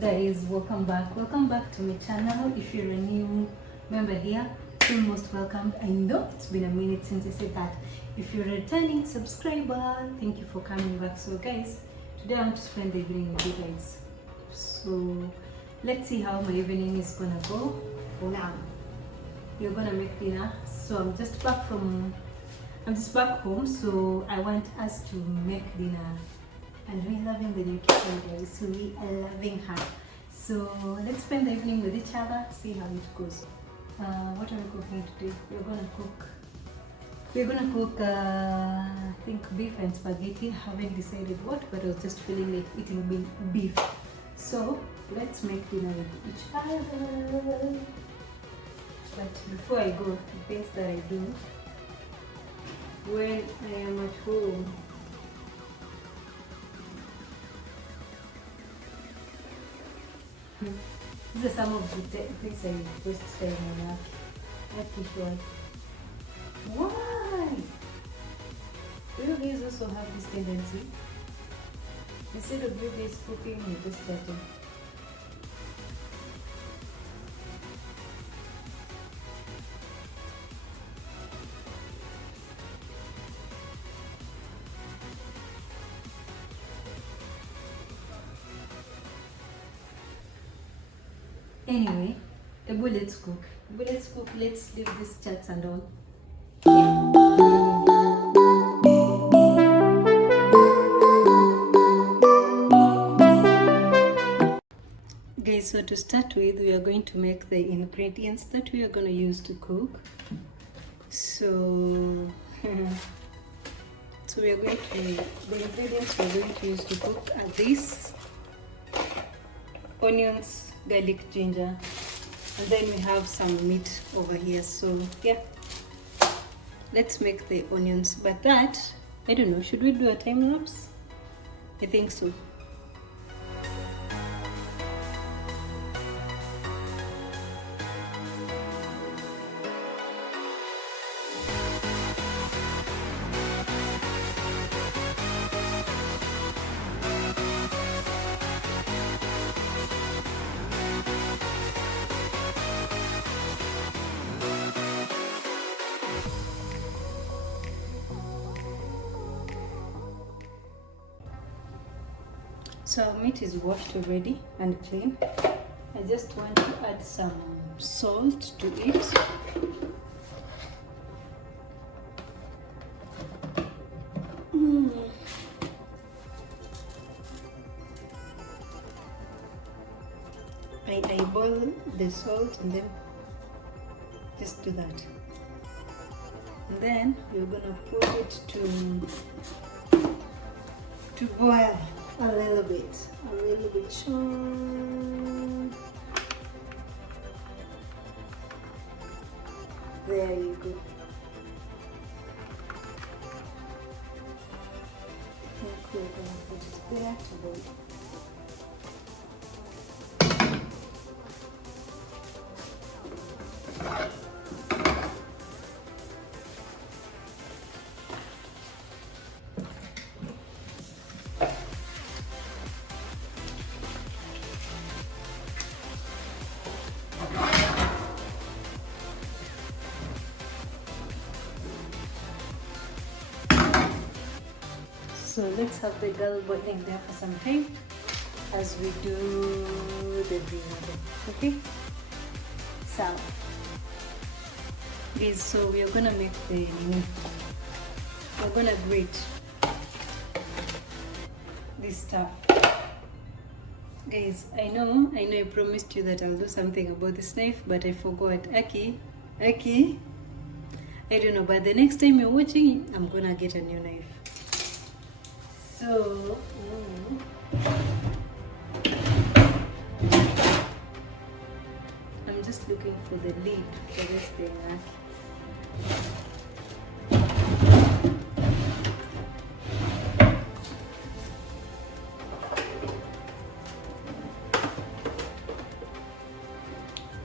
Guys, welcome back to my channel. If you're a new member here, feel most welcome. I know it's been a minute since I said that. If you're a returning subscriber, thank you for coming back. So guys, today I want to spend the evening with you guys. So let's see how my evening is gonna go. For now, we're gonna make dinner. So I'm just back home, so I want us to make dinner. And we're loving the new kitchen, guys. So we are loving her. So let's spend the evening with each other, see how it goes. What are we cooking today? We're gonna cook I think beef and spaghetti. Haven't decided what, but I was just feeling like eating beef. So let's make dinner with each other. But before I go, the things that I do when I am at home. These are some of the things I post on my episode. Why? Do you guys also have this tendency? Instead of you guys cooking, you just chatting. Anyway, let's cook. Let's leave these chats and all. Guys, so to start with, we are going to make the ingredients that we are going to use to cook. So we are going to, the ingredients we are going to use to cook are these: onions, garlic, ginger, and then we have some meat over here. So yeah, let's make the onions. But that, I don't know, should we do a time lapse? I think so. So our meat is washed already and clean. I just want to add some salt to it. I boil the salt and then just do that. And then we're gonna put it to boil. A little bit. There you go. I think we're going to put it there to boil. So let's have the girl boiling there for some time as we do the breading. Okay? So guys, so we are gonna make the we're gonna grate this stuff. Guys, I know I promised you that I'll do something about this knife, but I forgot. Aki, I don't know, but the next time you're watching, I'm gonna get a new knife. So, I'm just looking for the lid for this thing.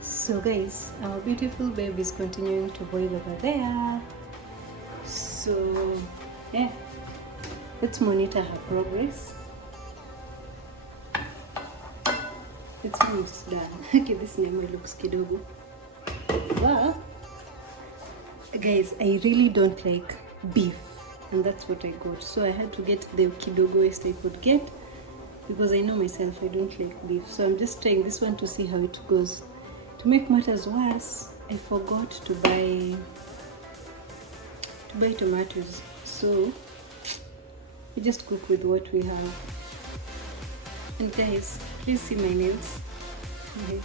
So guys, our beautiful baby is continuing to boil over there. So yeah, let's monitor her progress. It's almost done. Okay, this name looks kidogo. But guys, I really don't like beef, and that's what I got. So I had to get the kidogoest I could get because I know myself I don't like beef. So I'm just trying this one to see how it goes. To make matters worse, I forgot to buy tomatoes. So we just cook with what we have. And guys, please see my nails. Okay.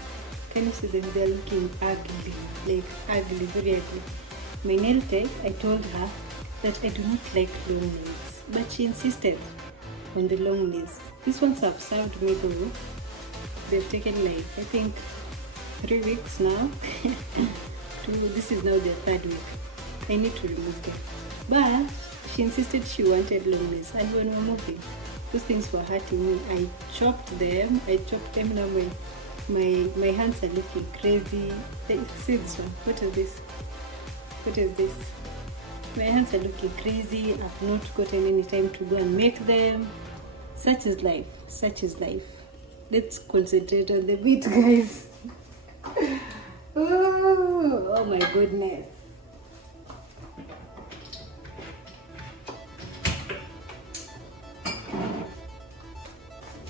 Can you see them? They're looking ugly, like ugly, very ugly. My nail tech, I told her that I do not like long nails, but she insisted on the long nails. These ones have served me though. They've taken like, I think, 3 weeks now. This is now the 3rd week. I need to remove them. But she insisted she wanted long nails, and when we're moving, those things were hurting me. I chopped them. Now my hands are looking crazy. See this one? What is this? What is this? My hands are looking crazy. I've not gotten any time to go and make them. Such is life. Such is life. Let's concentrate on the meat, guys. Oh my goodness.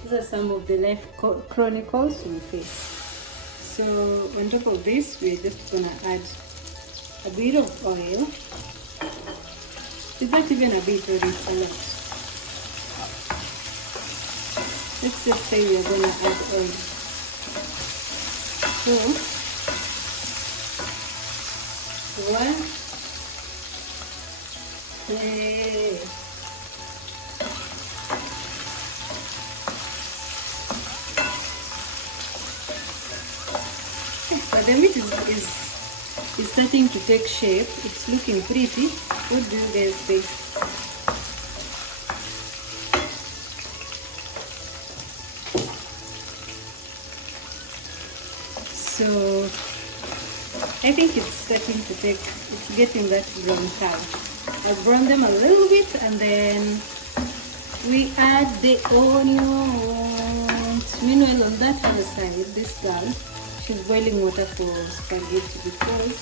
These are some of the life chronicles we face. So on top of this, we're just gonna add a bit of oil. Is that even a bit, or it's a lot? Let's just say we're gonna add oil. So 1, 2. But the meat is starting to take shape. It's looking pretty. What do you guys think? So I think it's starting to take, it's getting that brown color. I'll brown them a little bit, and then we add the onions. Meanwhile, on that other side, this girl, she's boiling water for spaghetti because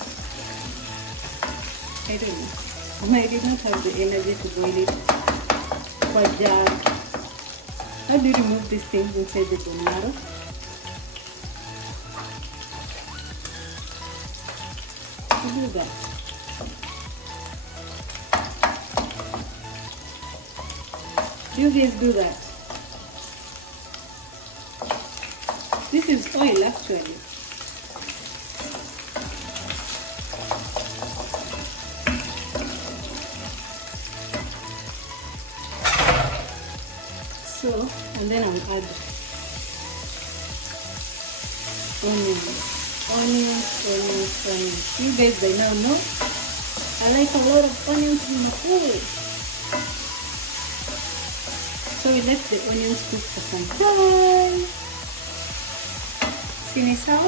I don't know. I did not have the energy to boil it for jar. How do you remove these things inside the bone marrow? Do that. You guys do that. This is oil actually. So, and then I'll add onions. Onions. You guys by now know I like a lot of onions in my food. So we let the onions cook for some time. See how?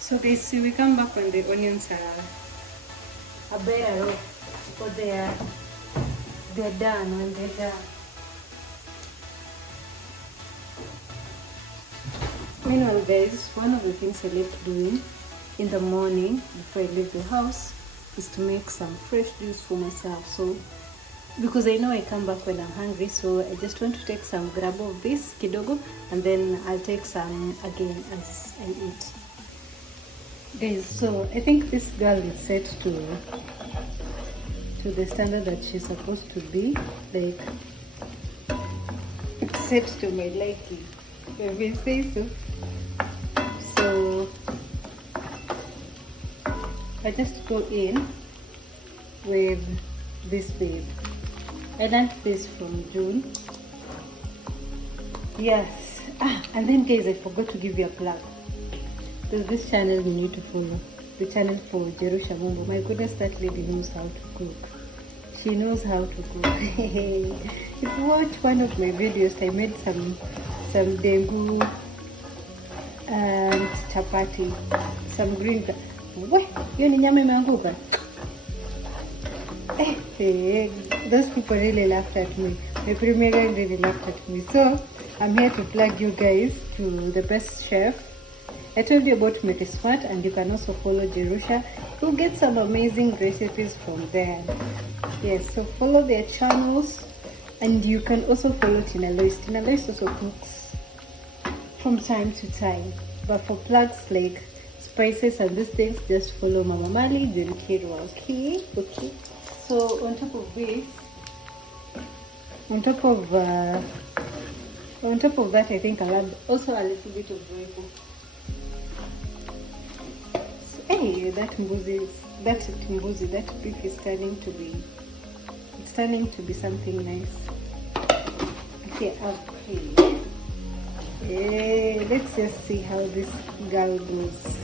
So guys, we come back when the onions are better off, or they're done. When they're done. Meanwhile, guys, one of the things I like doing in the morning before I leave the house is to make some fresh juice for myself. So because I know I come back when I'm hungry, so I just want to take some grab of this kidogo, and then I'll take some again as I eat. Guys, so I think this girl is set to the standard that she's supposed to be. Like, it's set to my liking, if I say so. So I just go in with this babe. I learned this from June. Yes. And then guys, I forgot to give you a plug. There's this channel you need to follow. The channel for Jerusha and My goodness, that lady knows how to cook. She knows how to cook. If you watch one of my videos, I made some dengu and chapati, some green. What? You need nyama imeanguka? Those people really laughed at me. My premier guy really laughed at me. So I'm here to plug you guys to the best chef. I told you about MarySmart, and you can also follow Jerusha. You'll get some amazing recipes from there. Yes, so follow their channels, and you can also follow Tina Lois. Tina Lois also cooks from time to time. But for plugs like spices and these things, just follow Mama Mali, Jerukiro. Okay? Okay. So on top of this, on top of that, I think I'll add also a little bit of Royco. So, hey, that beef is turning to be something nice. Okay, okay. Let's just see how this girl goes.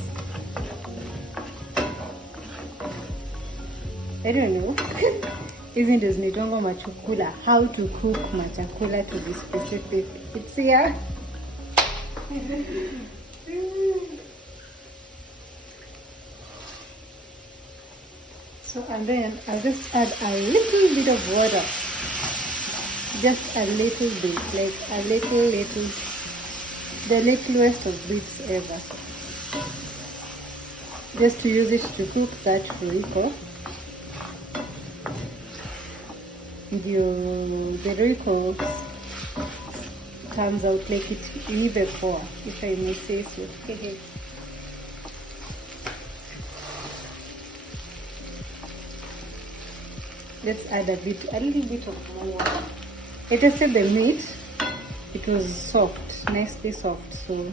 I don't know. Isn't it nitongo machukula? How to cook machakula to be specific? It's here. So and then I'll just add a little bit of water. Just a little bit, like a little, the littlest of bits ever. Just to use it to cook that Royco. The Royco turns out like it even poor, if I may say so. Let's add a little bit of more water. I tested the meat. It was soft, nicely soft. So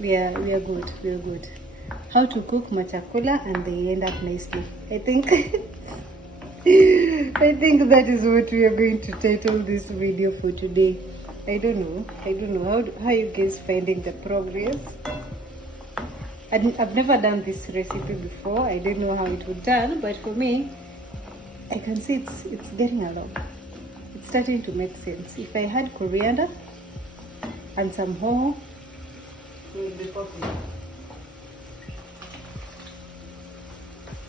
we are good. We are good. How to cook machakula and they end up nicely. I think that is what we are going to title this video for today. I don't know how you guys finding the progress. I've never done this recipe before. I didn't know how it would turn, but for me, I can see it's getting along. It's starting to make sense. If I had coriander and some hoho, it would be perfect.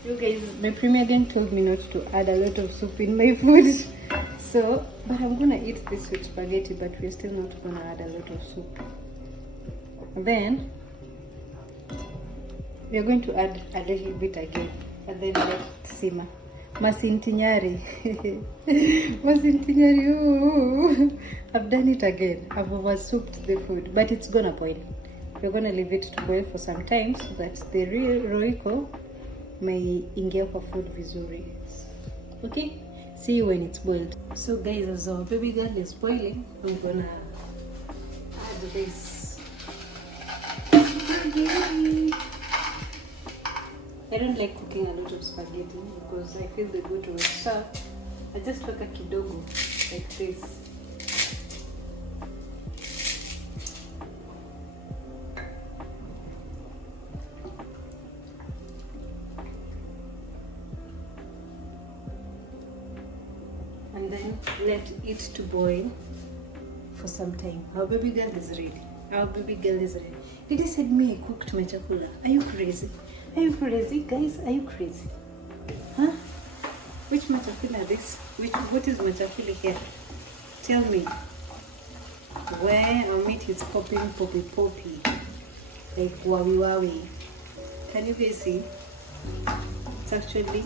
You guys, my premier again told me not to add a lot of soup in my food. So, but I'm gonna eat this with spaghetti, but we're still not gonna add a lot of soup. And then we're going to add a little bit again, and then let it simmer. Masintinyari. Masintinyari. Oh. I've done it again. I've over souped the food, but it's gonna boil. We're gonna leave it to boil for some time so that the real Royco may ingia kwa food vizuri. Okay? See you when it's boiled. So guys, as our baby girl is boiling, we're gonna add this. I don't like cooking a lot of spaghetti because I feel they go to waste. So I just cook a kidogo like this. And then let it to boil for some time. Our baby girl is ready. Our baby girl is ready. Did I said me I cooked my chakula? Are you crazy? Are you crazy, guys? Are you crazy? Huh? Which machakula is this? What is machakula here? Tell me. Where our meat is popping, poppy. Like wawi. Can you guys see? It's actually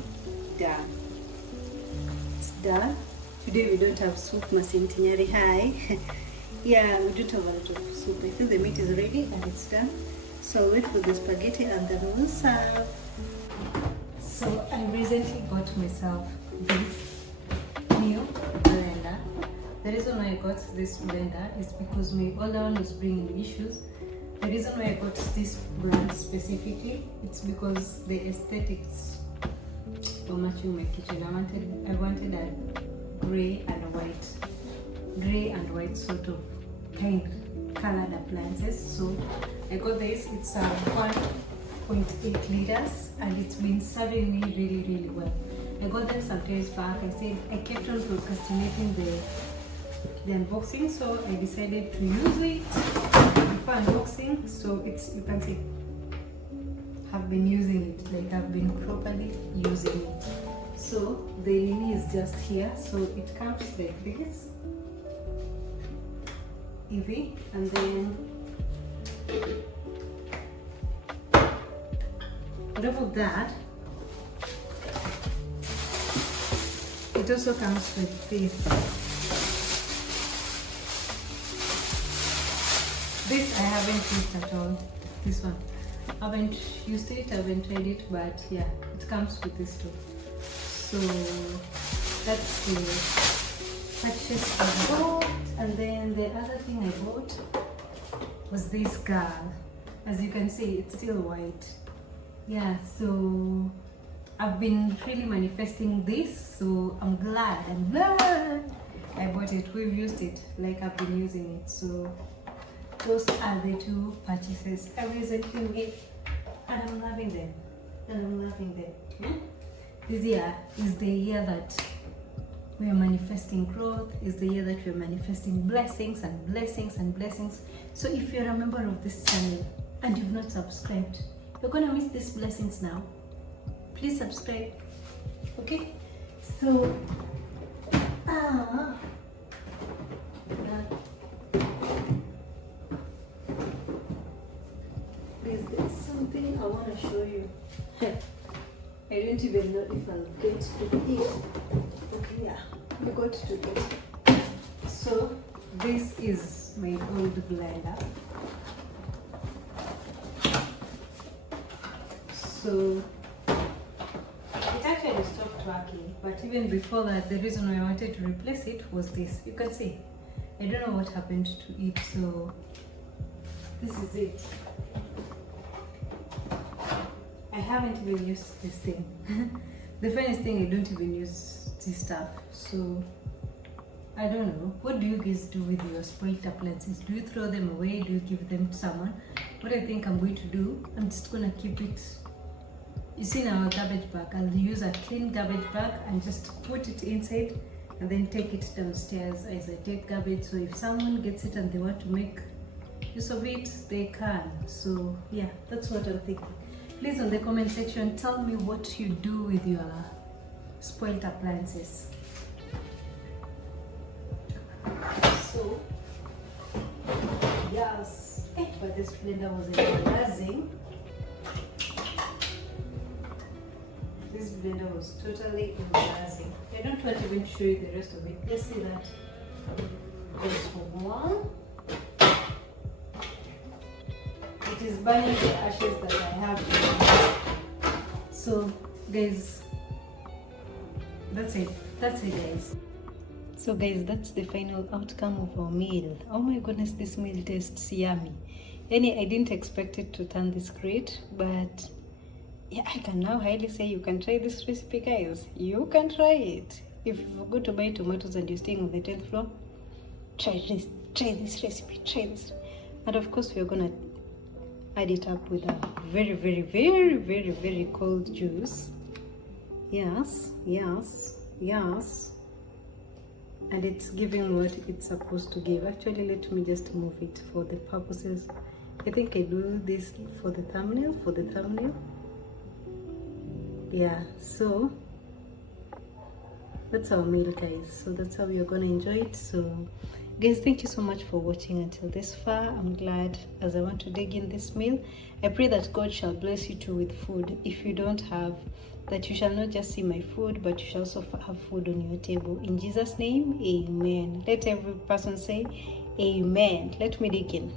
done. It's done. Today we don't have soup, masintinyari. Hi. Yeah, we don't have a lot of soup. I feel the meat is ready and it's done. So I'll wait for the spaghetti and then we'll serve. So I recently got myself this new blender. The reason why I got this blender is because my older one was bringing issues. The reason why I got this brand specifically, it's because the aesthetics were matching my kitchen. I wanted a gray and white sort of kind colored appliances. So I got this. It's 1.8 liters and it's been serving me really well. I got them some days back. I kept on procrastinating the unboxing, so I decided to use it before unboxing. So it's, you can see, I've been using it, like I've been properly using it. So the lid is just here, so it comes like this, heavy, and then on top of that, it also comes with this. This I haven't used at all. This one, I haven't used it, I haven't tried it, but yeah, it comes with this too. So that's the purchase I bought. And then the other thing I bought was this girl. As you can see, it's still white. Yeah, so I've been really manifesting this, so I'm glad I bought it. We've used it, like I've been using it. So those are the two purchases I recently made, and I'm loving them. This year is the year that we are manifesting growth, is the year that we are manifesting blessings and blessings and blessings. So if you're a member of this channel and you've not subscribed, you're gonna miss these blessings now. Please subscribe, okay? So is there something I want to show you? I don't even know if I'll get to it. Okay, yeah, I got to it. So this is my old blender. So it actually stopped working, but even before that, the reason why I wanted to replace it was this. You can see, I don't know what happened to it, so this is it. I haven't even used this thing. The funniest thing, I don't even use this stuff. So I don't know. What do you guys do with your spoiled appliances? Do you throw them away? Do you give them to someone? What I think I'm going to do, I'm just gonna keep it. You see, in our garbage bag, I'll use a clean garbage bag and just put it inside and then take it downstairs as I take garbage. So if someone gets it and they want to make use of it, they can. So yeah, that's what I'm thinking. Please, on the comment section, tell me what you do with your spoiled appliances. So yes, but this blender was embarrassing. This blender was totally embarrassing. I don't want to even show you the rest of it. Let's see that. There's one. It is burning the ashes that I have. So guys, that's it guys. So guys, that's the final outcome of our meal. Oh my goodness, this meal tastes yummy. I didn't expect it to turn this great, but yeah, I can now highly say you can try this recipe, guys. You can try it. If you forgot to buy tomatoes and you're staying on the 10th floor, try this recipe, try this. And of course, we're gonna add it up with a very cold juice. Yes. And it's giving what it's supposed to give. Actually, let me just move it for the purposes. I think I do this for the thumbnail. Yeah, so that's our meal, guys. So that's how you're gonna enjoy it. So guys, thank you so much for watching until this far. I'm glad as I want to dig in this meal. I pray that God shall bless you too with food. If you don't have, that you shall not just see my food, but you shall also have food on your table. In Jesus' name, amen. Let every person say amen. Let me dig in.